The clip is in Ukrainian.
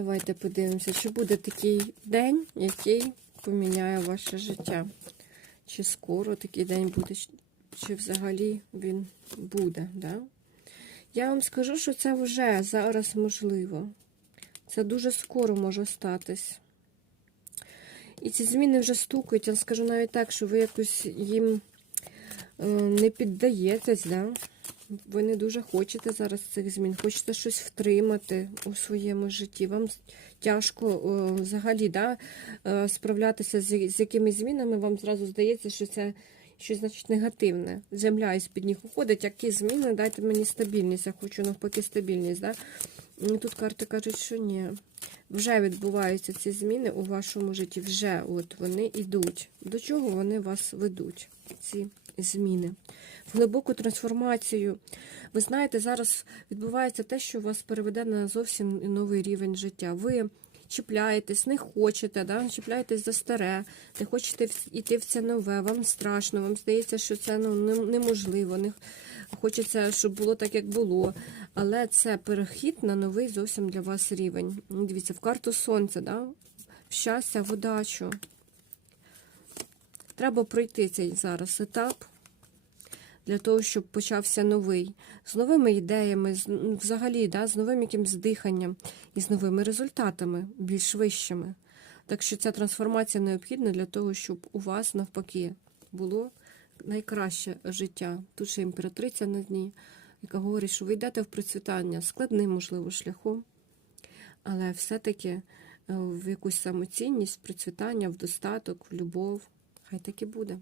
Давайте подивимося, чи буде такий день, який поміняє ваше життя. Чи скоро такий день буде, чи взагалі він буде. Да? Я вам скажу, що це вже зараз можливо. Це дуже скоро може статись. І ці зміни вже стукають. Я скажу навіть так, що ви якось їм не піддаєтесь, да? ви не дуже хочете зараз цих змін, хочете щось втримати у своєму житті. Вам тяжко е, взагалі да, е, справлятися з, з якимись змінами, вам зразу здається, що це щось значить негативне. Земля із під ніг уходить, які зміни, дайте мені стабільність, я хочу навпаки стабільність. Да? Тут карти кажуть, що ні. Вже відбуваються ці зміни у вашому житті, вже от вони йдуть. До чого вони вас ведуть, ці зміни? В глибоку трансформацію. Ви знаєте, зараз відбувається те, що вас переведе на зовсім новий рівень життя. Ви чіпляєтесь, не хочете, да? чіпляєтесь за старе, не хочете йти в це нове, вам страшно, вам здається, що це ну, неможливо. Не хочеться, щоб було так, як було. Але це перехід на новий зовсім для вас рівень. Дивіться, в карту сонця, да? в щастя, в удачу. Треба пройти цей зараз етап для того, щоб почався новий. З новими ідеями, з, взагалі, да, з новим якимось диханням і з новими результатами, більш вищими. Так що ця трансформація необхідна для того, щоб у вас навпаки було найкраще життя. Тут ще імператриця на дні, яка говорить, що ви йдете в процвітання складним, можливо, шляхом, але все-таки е, в якусь самоцінність, в процвітання, в достаток, в любов. Хай так і буде.